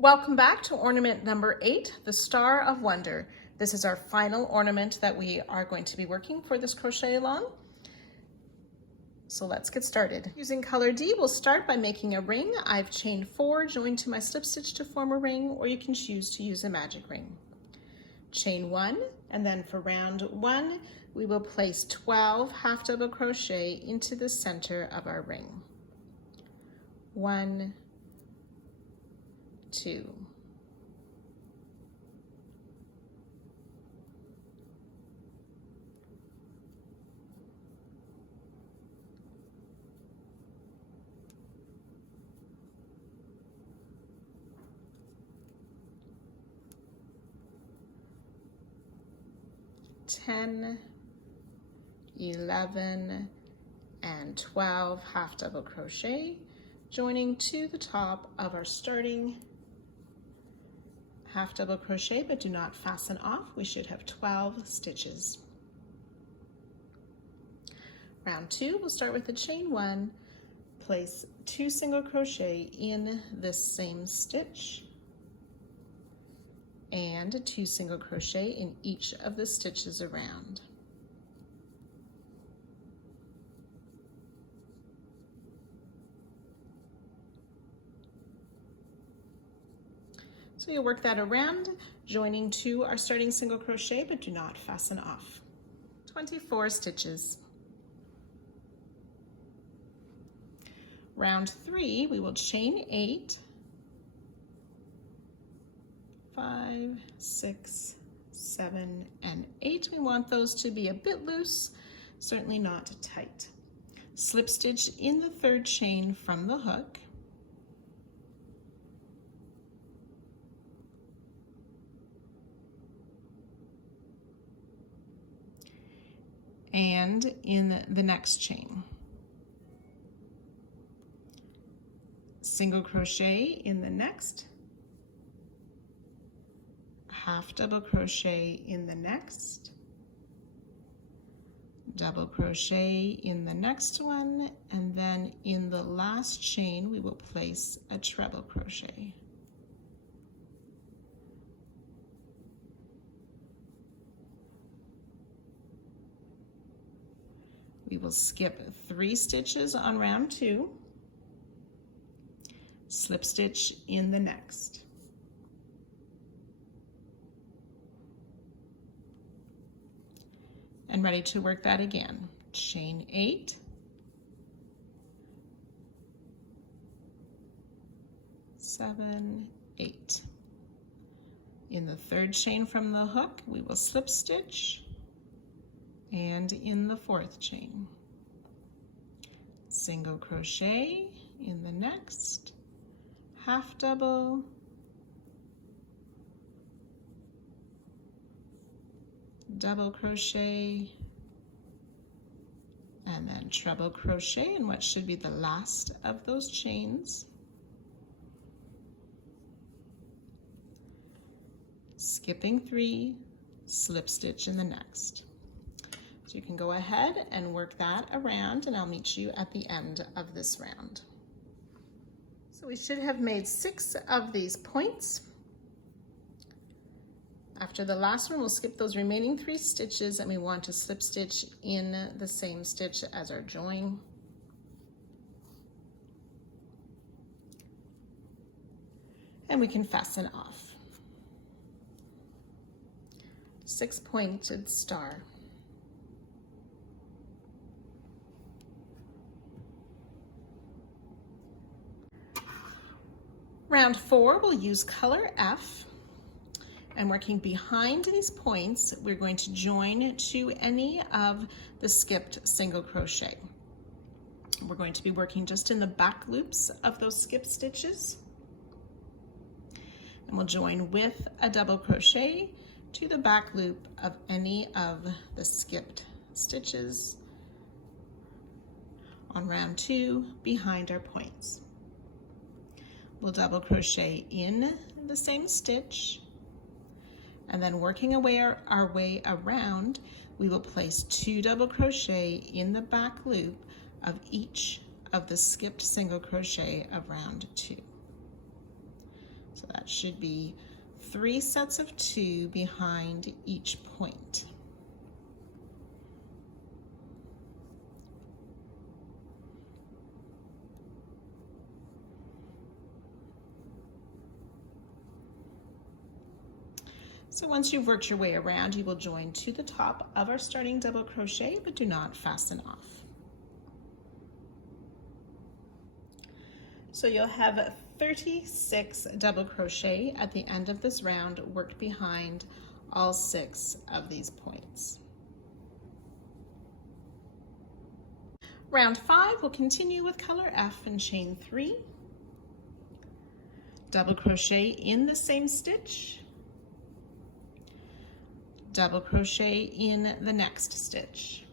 Welcome back to ornament number 8, the Star of Wonder. This is our final ornament that we are going to be working for this crochet along. So let's get started. Using color D, we'll start by making a ring. I've chained 4, joined to my slip stitch to form a ring, or you can choose to use a magic ring. Chain 1, and then for round 1, we will place 12 half double crochet into the center of our ring. 1, 2, 10, 11, and 12 half double crochet, joining to the top of our starting half double crochet, but do not fasten off. We should have 12 stitches. Round 2, we'll start with the chain 1, place 2 single crochet in this same stitch, and 2 single crochet in each of the stitches around. So you'll work that around, joining to our starting single crochet, but do not fasten off. 24 stitches. Round 3, we will chain 8, 5, 6, 7, and 8. We want those to be a bit loose, certainly not tight. Slip stitch in the 3rd chain from the hook. And in the next chain. Single crochet in the next, half double crochet in the next, double crochet in the next one, and then in the last chain we will place a treble crochet. We will skip 3 stitches on round 2, slip stitch in the next. And ready to work that again. Chain 8, 7, 8. In the 3rd chain from the hook, we will slip stitch, and in the 4th chain, single crochet in the next, half double, double crochet, and then treble crochet in what should be the last of those chains. Skipping 3, slip stitch in the next. So you can go ahead and work that around, and I'll meet you at the end of this round. So we should have made 6 of these points. After the last one, we'll skip those remaining 3 stitches, and we want to slip stitch in the same stitch as our join. And we can fasten off. 6-pointed star. Round 4, we'll use color F, and working behind these points, we're going to join to any of the skipped single crochet. We're going to be working just in the back loops of those skipped stitches, and we'll join with a double crochet to the back loop of any of the skipped stitches on round 2 behind our points. We'll double crochet in the same stitch, and then working our way around, we will place 2 double crochet in the back loop of each of the skipped single crochet of round 2. So that should be 3 sets of 2 behind each point. So once you've worked your way around, you will join to the top of our starting double crochet, but do not fasten off. So you'll have 36 double crochet at the end of this round worked behind all 6 of these points. Round 5 will continue with color F and chain 3, double crochet in the same stitch, double crochet in the next stitch,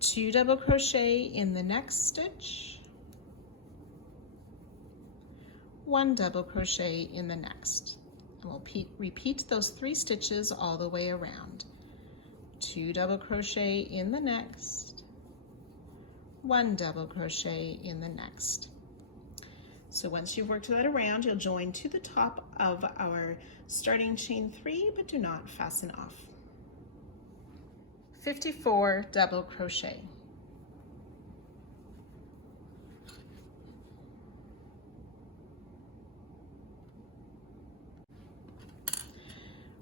two double crochet in the next stitch, one double crochet in the next, and we'll repeat those 3 stitches all the way around. 2 double crochet in the next, 1 double crochet in the next. So once you've worked that around, you'll join to the top of our starting chain 3, but do not fasten off. 54 double crochet.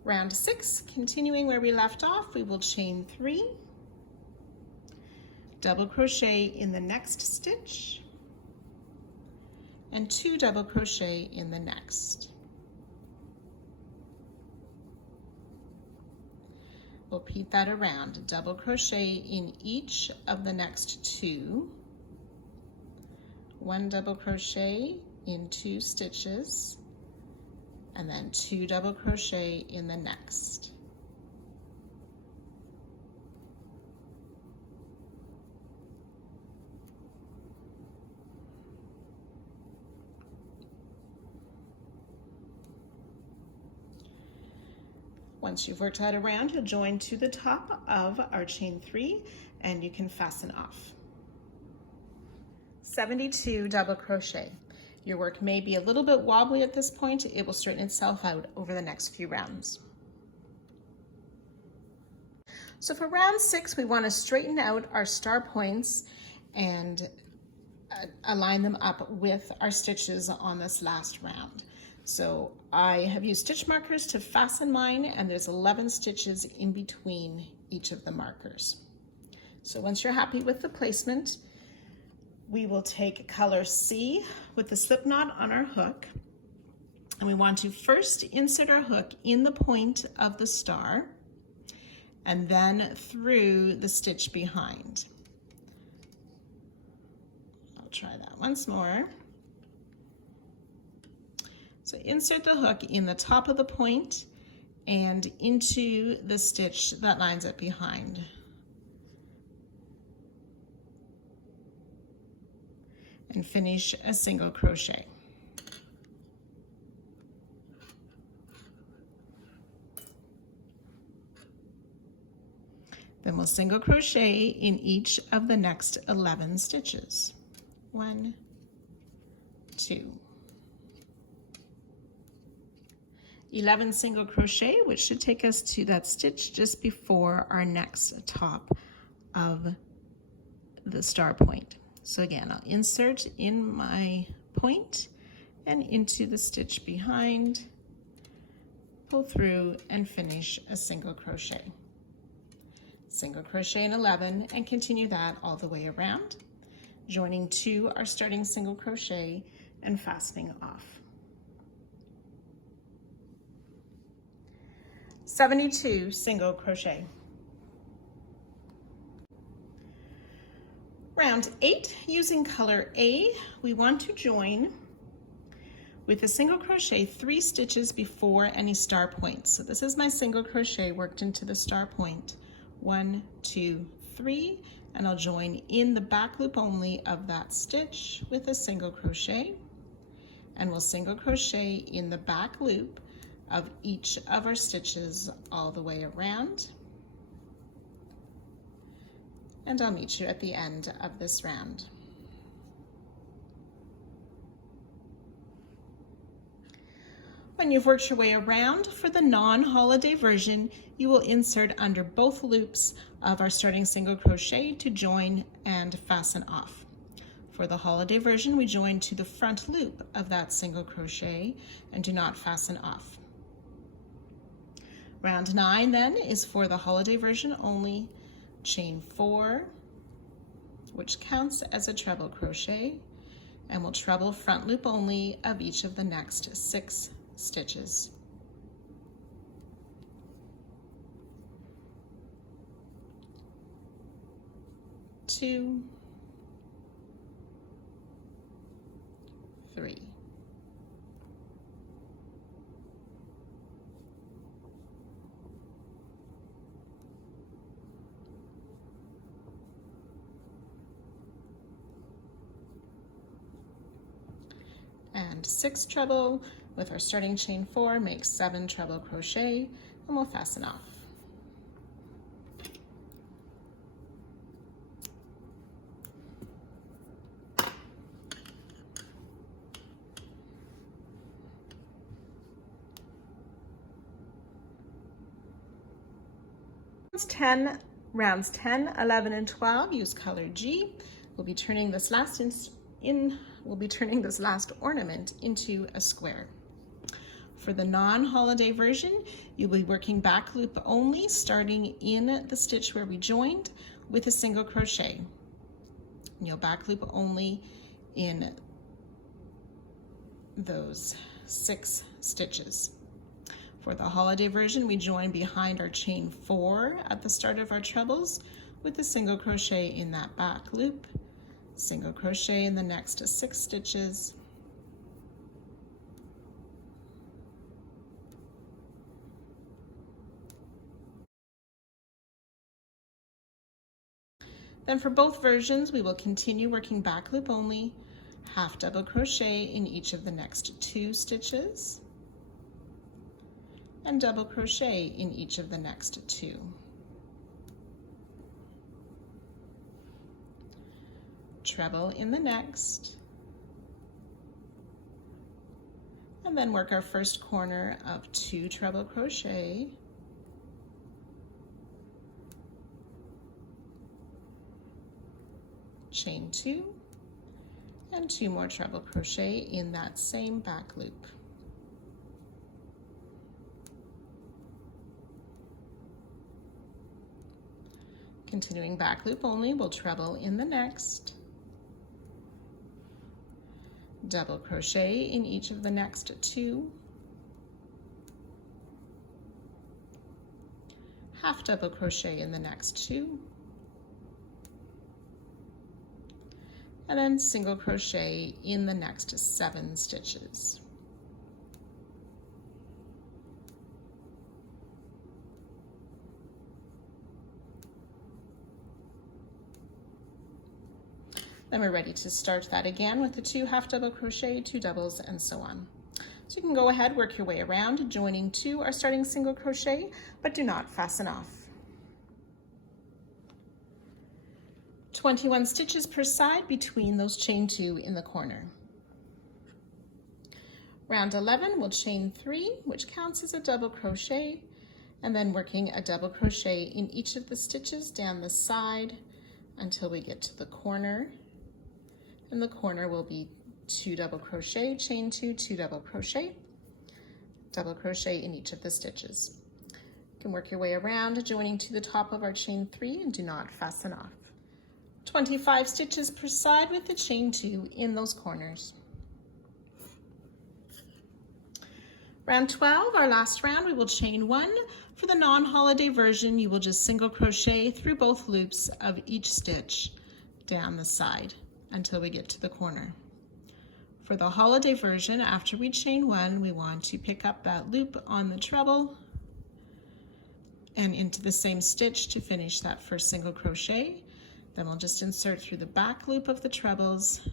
Round 6, continuing where we left off, we will chain 3, double crochet in the next stitch, and 2 double crochet in the next. We'll repeat that around, double crochet in each of the next 2, 1 double crochet in 2 stitches, and then 2 double crochet in the next. Once you've worked that around, you'll join to the top of our chain 3 and you can fasten off. 72 double crochet. Your work may be a little bit wobbly at this point. It will straighten itself out over the next few rounds. So for round 6, we want to straighten out our star points and align them up with our stitches on this last round. So I have used stitch markers to fasten mine, and there's 11 stitches in between each of the markers. So once you're happy with the placement, we will take color C with the slip knot on our hook, and we want to first insert our hook in the point of the star and then through the stitch behind. I'll try that once more. So insert the hook in the top of the point and into the stitch that lines up behind. And finish a single crochet. Then we'll single crochet in each of the next 11 stitches. 1, 2. 11 single crochet, which should take us to that stitch just before our next top of the star point. So again, I'll insert in my point and into the stitch behind, pull through and finish a single crochet. Single crochet in 11 and continue that all the way around, joining to our starting single crochet and fastening off. 72 single crochet. Round 8, using color A, we want to join with a single crochet 3 stitches before any star points. So this is my single crochet worked into the star point. 1, 2, 3, and I'll join in the back loop only of that stitch with a single crochet, and we'll single crochet in the back loop of each of our stitches all the way around. And I'll meet you at the end of this round. When you've worked your way around, for the non-holiday version, you will insert under both loops of our starting single crochet to join and fasten off. For the holiday version, we join to the front loop of that single crochet and do not fasten off. Round 9 then is for the holiday version only. Chain 4, which counts as a treble crochet, and we'll treble front loop only of each of the next 6 stitches. Two, 3. And 6 treble with our starting chain 4 makes 7 treble crochet, and we'll fasten off. Rounds 10, 11, and 12 use color G. We'll be turning this last ornament into a square. For the non-holiday version, you'll be working back loop only, starting in the stitch where we joined with a single crochet. And you'll back loop only in those 6 stitches. For the holiday version, we join behind our chain 4 at the start of our trebles with a single crochet in that back loop, single crochet in the next 6 stitches, then for both versions, we will continue working back loop only, half double crochet in each of the next 2 stitches, and double crochet in each of the next 2. Treble in the next, and then work our first corner of 2 treble crochet, chain 2, and 2 more treble crochet in that same back loop. Continuing back loop only, we'll treble in the next, double crochet in each of the next 2, half double crochet in the next 2, and then single crochet in the next 7 stitches. Then we're ready to start that again with the 2 half double crochet, 2 doubles, and so on. So you can go ahead, work your way around, joining to our starting single crochet, but do not fasten off. 21 stitches per side between those chain 2 in the corner. Round 11, we'll chain 3, which counts as a double crochet, and then working a double crochet in each of the stitches down the side until we get to the corner. And the corner will be 2 double crochet, chain 2, 2 double crochet in each of the stitches. You can work your way around, joining to the top of our chain 3 and do not fasten off. 25 stitches per side with the chain 2 in those corners. Round 12, our last round, we will chain 1. For the non-holiday version, you will just single crochet through both loops of each stitch down the side until we get to the corner. For the holiday version, after we chain 1, we want to pick up that loop on the treble and into the same stitch to finish that first single crochet. Then we'll just insert through the back loop of the trebles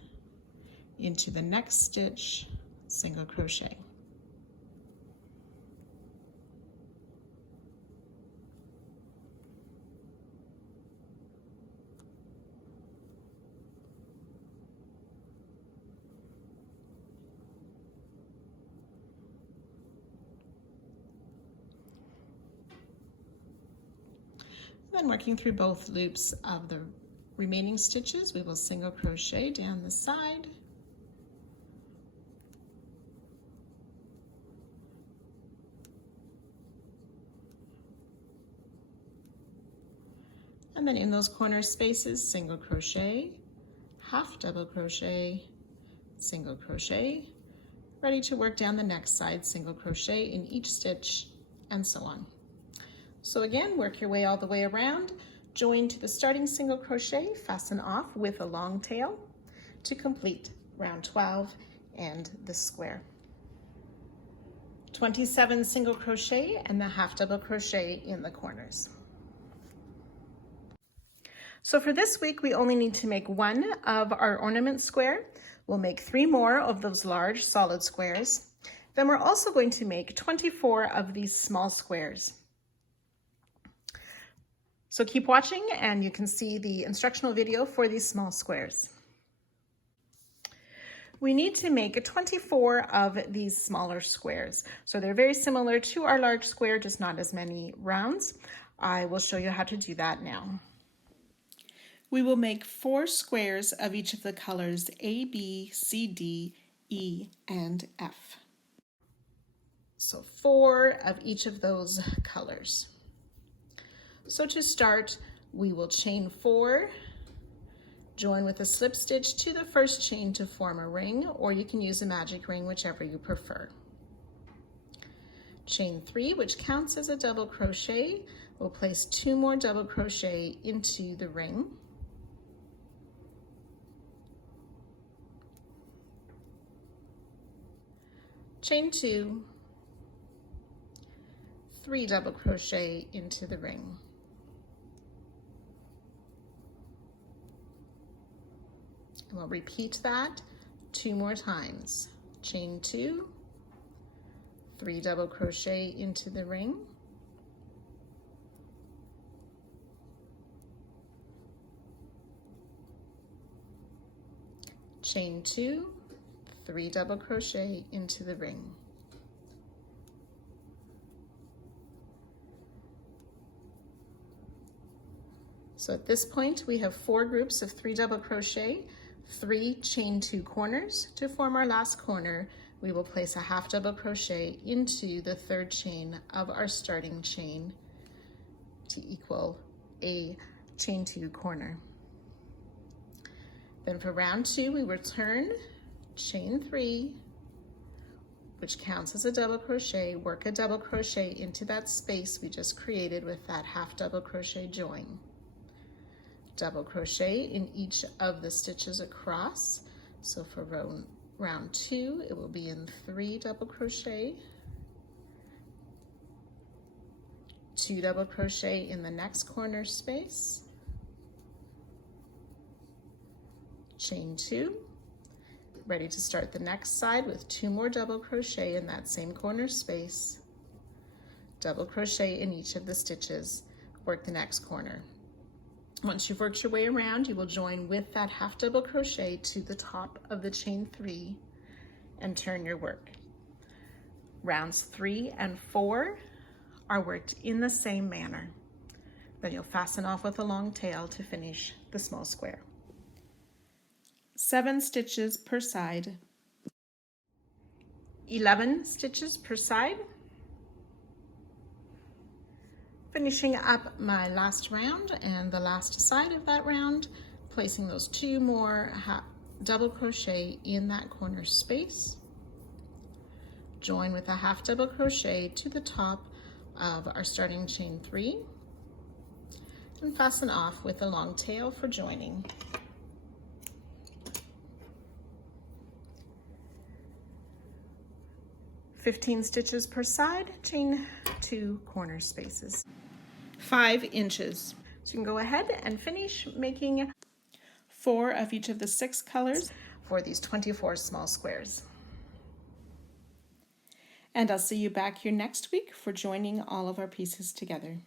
into the next stitch, single crochet. then working through both loops of the remaining stitches, we will single crochet down the side. And then in those corner spaces, single crochet, half double crochet, single crochet, ready to work down the next side, single crochet in each stitch, and so on. So again, work your way all the way around, join to the starting single crochet, fasten off with a long tail to complete round 12 and the square. 27 single crochet and the half double crochet in the corners. So for this week, we only need to make one of our ornament square. We'll make 3 more of those large solid squares. Then we're also going to make 24 of these small squares. So keep watching and you can see the instructional video for these small squares. We need to make 24 of these smaller squares. So they're very similar to our large square, just not as many rounds. I will show you how to do that now. We will make 4 squares of each of the colors A, B, C, D, E, and F. So 4 of each of those colors. So to start, we will chain 4, join with a slip stitch to the first chain to form a ring, or you can use a magic ring, whichever you prefer. Chain 3, which counts as a double crochet. We'll place 2 more double crochet into the ring. Chain 2, 3 double crochet into the ring. And we'll repeat that 2 more times. Chain 2, 3 double crochet into the ring. Chain 2, 3 double crochet into the ring. So at this point we have 4 groups of 3 double crochet, 3 chain 2 corners. To form our last corner, we will place a half double crochet into the 3rd chain of our starting chain to equal a chain 2 corner. Then for round 2, we return, chain 3, which counts as a double crochet, work a double crochet into that space we just created with that half double crochet join. Double crochet in each of the stitches across. So for round 2, it will be in 3 double crochet, 2 double crochet in the next corner space, chain 2, ready to start the next side with 2 more double crochet in that same corner space, double crochet in each of the stitches, work the next corner. Once you've worked your way around, you will join with that half double crochet to the top of the chain 3 and turn your work. Rounds 3 and 4 are worked in the same manner. Then you'll fasten off with a long tail to finish the small square. 7 stitches per side, 11 stitches per side. Finishing up my last round and the last side of that round, placing those 2 more double crochet in that corner space. Join with a half double crochet to the top of our starting chain 3 and fasten off with a long tail for joining. (15 stitches per side, chain 2 corner spaces, 5 inches. So you can go ahead and finish making 4 of each of the 6 colors for these 24 small squares. And I'll see you back here next week for joining all of our pieces together.